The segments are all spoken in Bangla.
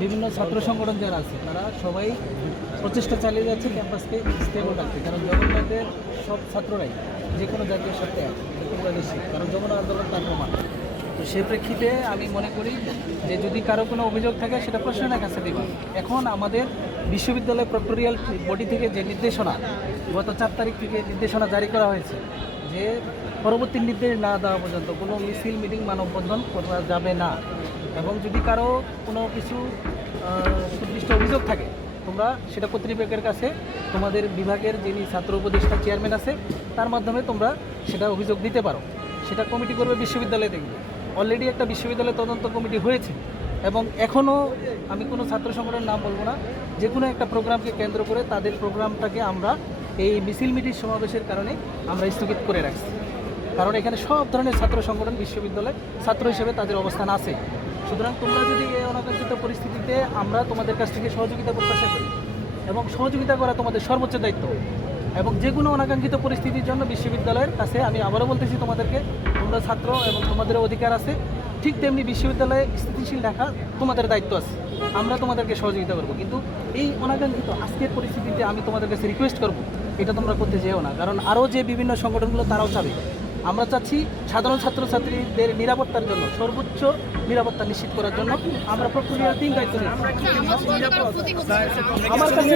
বিভিন্ন ছাত্র সংগঠন যারা আছে তারা সবাই প্রচেষ্টা চালিয়ে যাচ্ছে ক্যাম্পাসকে স্টেবল রাখতে, কারণ জগন্নাথের সব ছাত্ররাই যে কোনো জাতীয় সাথে বাংলাদেশি, কারণ যমুনা আন্দোলন তার প্রমাণ। তো সেই প্রেক্ষিতে আমি মনে করি যে যদি কারো কোনো অভিযোগ থাকে সেটা প্রশাসনের কাছে দেবেন। এখন আমাদের বিশ্ববিদ্যালয় প্রক্টোরিয়াল বডি থেকে যে নির্দেশনা গত 4 তারিখ থেকে নির্দেশনা জারি করা হয়েছে যে পরবর্তী নির্দেশ না দেওয়া পর্যন্ত কোনো মিছিল মিটিং মানববন্ধন করা যাবে না, এবং যদি কারো কোনো কিছু সুনির্দিষ্ট অভিযোগ থাকে তোমরা সেটা কর্তৃপক্ষের কাছে তোমাদের বিভাগের যিনি ছাত্র উপদেষ্টা চেয়ারম্যান আছে তার মাধ্যমে তোমরা সেটা অভিযোগ দিতে পারো। সেটা কমিটি করবে বিশ্ববিদ্যালয় থেকে। অলরেডি একটা বিশ্ববিদ্যালয় তদন্ত কমিটি হয়েছে এবং এখনও আমি কোনো ছাত্র সংগঠনের নাম বলবো না, যে কোনো একটা প্রোগ্রামকে কেন্দ্র করে তাদের প্রোগ্রামটাকে আমরা এই মিছিল মিটিং সমাবেশের কারণে আমরা স্থগিত করে রাখছি, কারণ এখানে সব ধরনের ছাত্র সংগঠন বিশ্ববিদ্যালয় ছাত্র হিসেবে তাদের অবস্থান আছে। সুতরাং তোমরা যদি এই অনাকাঙ্ক্ষিত পরিস্থিতিতে আমরা তোমাদের কাছ থেকে সহযোগিতা প্রত্যাশা করি এবং সহযোগিতা করা তোমাদের সর্বোচ্চ দায়িত্ব, এবং যে কোনো অনাকাঙ্ক্ষিত পরিস্থিতির জন্য বিশ্ববিদ্যালয়ের কাছে আমি আবারও বলতেছি তোমাদেরকে, তোমরা ছাত্র এবং তোমাদেরও অধিকার আছে, ঠিক তেমনি বিশ্ববিদ্যালয়ে স্থিতিশীল রাখা তোমাদের দায়িত্ব আছে। আমরা তোমাদেরকে সহযোগিতা করব, কিন্তু এই অনাকাঙ্ক্ষিত আজকের পরিস্থিতিতে আমি তোমাদের কাছে রিকোয়েস্ট করব এটা তোমরা করতে যেও না, কারণ আরও যে বিভিন্ন সংগঠনগুলো তারাও চাবে। আমরা চাচ্ছি সাধারণ ছাত্রছাত্রীদের নিরাপত্তার জন্য সর্বোচ্চ নিরাপত্তা নিশ্চিত করার জন্য আমরা প্রক্রিয়ার টিম দায়িত্ব নিই। আমার কাছে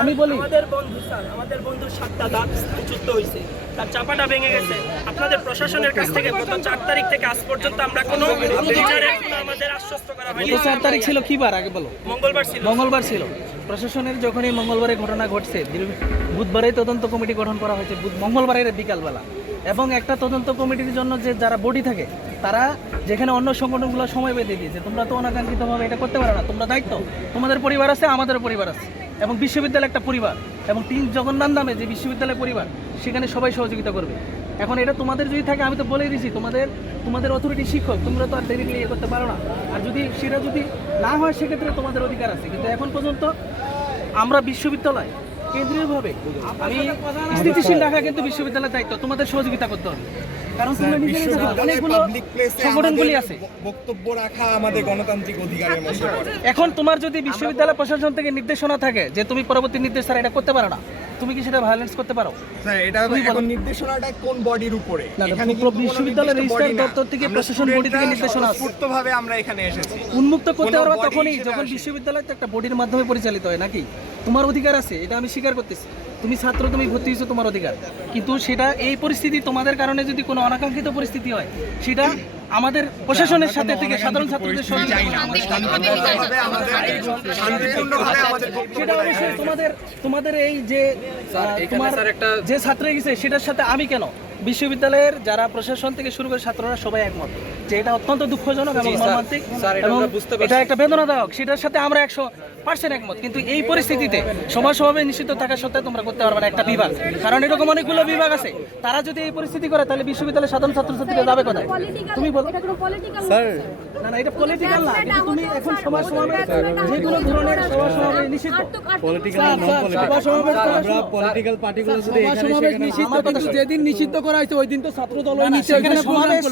আমি বলি আমাদের বন্ধুর 7টা দাঁত উচ্চুত হয়েছে, তার চাপাটা ভেঙে গেছে। আপনাদের প্রশাসনের কাছ থেকে গত 4 তারিখ থেকে আজ পর্যন্ত আমরা কোনো বিচারে আমাদের আশ্বস্ত করা হয়নি। 4 তারিখ ছিল কি বার আগে বলো? মঙ্গলবার ছিল। প্রশাসনের যখনই মঙ্গলবারে ঘটনা ঘটছে, বুধবারে তদন্ত কমিটি গঠন করা হয়েছে মঙ্গলবারের বিকালবেলা, এবং একটা তদন্ত কমিটির জন্য যে যারা বডি থাকে তারা যেখানে অন্য সংগঠনগুলো সময় বেঁধে দিয়েছে, তোমরা তো অনাকাঙ্ক্ষিতভাবে এটা করতে পারো না, তোমরা দায়িত্ব, তোমাদের পরিবার আছে, আমাদেরও পরিবার আছে, এবং বিশ্ববিদ্যালয় একটা পরিবার, এবং 3 জগন্নাথ নামে যে বিশ্ববিদ্যালয় পরিবার সেখানে সবাই সহযোগিতা করবে। এখন এটা তোমাদের যদি থাকে, আমি তো বলেই দিয়েছি তোমাদের অথরিটি শিক্ষক, তোমরা তো আর দেরি নিয়ে করতে পারো না, আর যদি সেটা যদি না হয় সেক্ষেত্রে তোমাদের অধিকার আছে। কিন্তু এখন পর্যন্ত আমরা বিশ্ববিদ্যালয় কেন্দ্রীয়ভাবে আমি স্থিতিশীল রাখা কিন্তু বিশ্ববিদ্যালয়ের দায়িত্ব, তোমাদের সহযোগিতা করতে হবে, কারণ তোমরা নিজেরা অনেকগুলো সংগঠনগুলি আছে, বক্তব্য রাখা আমাদের গণতান্ত্রিক অধিকারের মধ্যে পড়ে। এখন তোমার যদি বিশ্ববিদ্যালয় প্রশাসন থেকে নির্দেশনা থাকে যে তুমি পরবর্তী নির্দেশ ছাড়া এটা করতে পারো না, তুমি কি সেটা ভায়োলেন্স করতে পারো? স্যার, এটা এখন নির্দেশনাটা কোন বডির উপরে? এখানে বিশ্ববিদ্যালয়ের রেজিস্ট্রার দপ্তর থেকে প্রশাসন বডি থেকে নির্দেশনা আছে। স্ফূর্তভাবে আমরা এখানে এসেছি। উন্মুক্ত করতে পারবা তখনই যখন বিশ্ববিদ্যালয় তো একটা বডির মাধ্যমে পরিচালিত হয় নাকি? তোমার অধিকার আছে, এটা আমি স্বীকার করতেছি, তুমি ছাত্র, তুমি ভর্তি হয়েছো, তোমার অধিকার, কিন্তু সেটা এই পরিস্থিতি তোমাদের কারণে যদি কোনো অনাকাঙ্ক্ষিত পরিস্থিতি হয় সেটা আমাদের প্রশাসনের সাথে থেকে সাধারণ ছাত্রদের সঙ্গে সেটা অবশ্যই তোমাদের এই যে তোমার যে ছাত্র গেছে সেটার সাথে আমি কেন, বিশ্ববিদ্যালয়ের যারা প্রশাসন থেকে শুরু করে ছাত্ররা সবাই একমত যে এটা অত্যন্ত দুঃখজনক এবং মর্মান্তিক এবং এটা একটা বেদনাদায়ক, সেটার সাথে আমরা 100% একমত। কিন্তু এই পরিস্থিতিতে সমাজসভাবে নিষিদ্ধ থাকা সত্ত্বেও তোমরা করতে পারবে না একটা বিভাগ, কারণ এরকম অনেকগুলো বিভাগ আছে, তারা যদি এই পরিস্থিতি করে তাহলে বিশ্ববিদ্যালয়ের সাধারণ ছাত্রছাত্রীরা যাবে কোথায়? তুমি বলো স্যার। না না, এটা পলিটিক্যাল না, কিন্তু তুমি এখন সমাজসভাবে যে কোনো ধরনের সমাজসভাবে নিষিদ্ধ, পলিটিক্যাল পার্টিগুলো যদি নিষিদ্ধ, কিন্তু যেদিন নিষিদ্ধ করা হয়েছে ওই দিন তো ছাত্র দল নিচে এখানে সমাবেশ,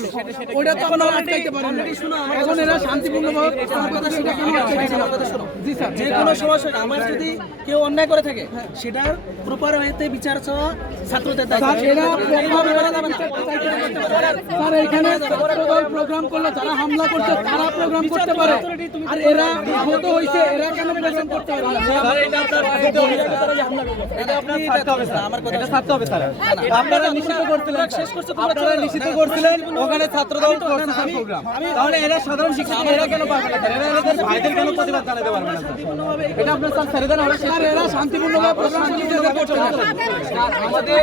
ওইটা তো এখন আটকাইতে পারে না। এখন এরা শান্তিপূর্ণভাবে কথা সেটা কেন আটকাইছে না? জি স্যার, যে কোনো সমস্যা আমার যদি কেউ অন্যায় করে থাকে সেটার প্রপার ওয়েতে বিচার চাওয়া ছাত্রদের দায়িত্ব। স্যার, এখানে ছাত্রদল প্রোগ্রাম করলে যারা হামলা করছে তারা প্রোগ্রাম করতে পারে, আর এরা আহত হয়েছে, এরা কেন প্রোগ্রাম করতে পারে না? আপনারা নিষিদ্ধ করছিলেন, আপনারা নিষিদ্ধ করছিলেন, ওখানে ছাত্রদল করছে প্রোগ্রাম, তাহলে এরা সাধারণ শিক্ষার্থী এরা কেন পারবে না? এরা এদের ভাইদের কেন প্রতিবাদ জানাতে পারবে না? এটা আপনার স্যার ছেড়ে দেন, স্যার এরা শান্তিপূর্ণভাবে প্রোগ্রাম করতে করছে না, আমাদের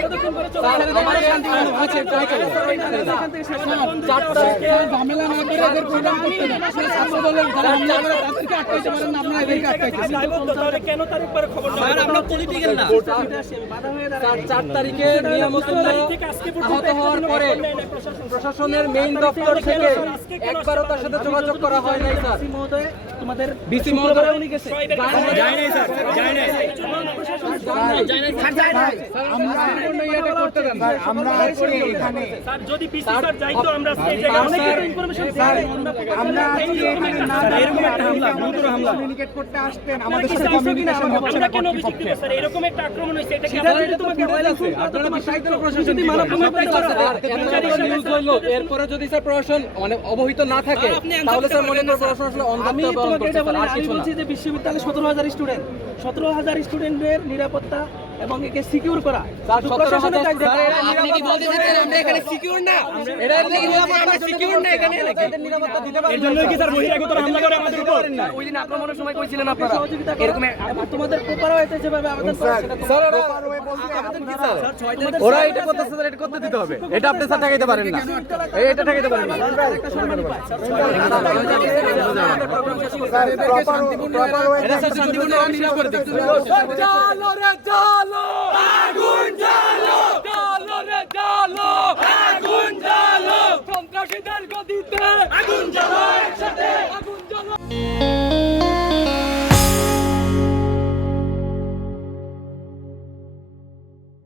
ঝামেলা না করে এদের প্রোগ্রাম করতে না, ছাত্রদলের যারা হামলা করে তাদেরকে আটকাইতে পারেন না, আপনারা এদেরকে আটকাইতেছেন। কেন তার উপরে খবর না? আমরা পলিটিক্যাল না, 4 তারিখে নিয়ামতুল্লাহ আহত হওয়ার পরে প্রশাসনের মেইন দপ্তর থেকে একবারও তার সাথে যোগাযোগ করা হয় নাই স্যার। তোমাদের BC শুক্রবারে উনি গেছে স্যার যদি পিসি স্যার যাইতো আমরা সেই জায়গায় অনেক কিছু ইনফরমেশন আমরা এরকম একটা হামলা গুরুতর হামলা কমিউনিকেট করতে আসতেন আমাদের সাথে কমিউনিকেশন হচ্ছে না কেন অভিযোগ দিবে স্যার এরকম একটা আক্রমণ হইছে এটা কি আপনারা তোমাকে আপনারা বিস্তারিত প্রশাসন যদি মানব নিউজ হলো এরপরে যদি স্যার প্রশাসন মানে অবহিত না থাকে তাহলে স্যার মনে করেন প্রশাসন আসলে আমি তোমাকে এটা বলি আমি বলছি যে বিশ্ববিদ্যালয়ে 17,000 স্টুডেন্টের নিরাপত্তা এবং একে সিকিউর করা প্রশাসনের দায়িত্ব। আপনি কি বলতে চাচ্ছেন আমরা এখানে সিকিউর না এটা আপনি কি বলতে আমরা সিকিউর না এখানে নিরাপত্তা দিতে পারবেন এর জন্যই কি স্যার বহিরাগত হামলা করে আমাদের উপর ওই দিন আক্রমণের সময় কইছিলেন আপনারা সহযোগিতা এরকম তোমাদের প্রপার হইতে যেভাবে আবেদন করে সেটা স্যার আবেদন কি স্যার ওরা এটা করতেছে স্যার এটা করতে দিতে হবে এটা আপনি স্যার ঠেকাইতে পারেন না এটা ঠেকাইতে পারেন না এটা স্যার শান্তিপূর্ণ করে দিচ্ছে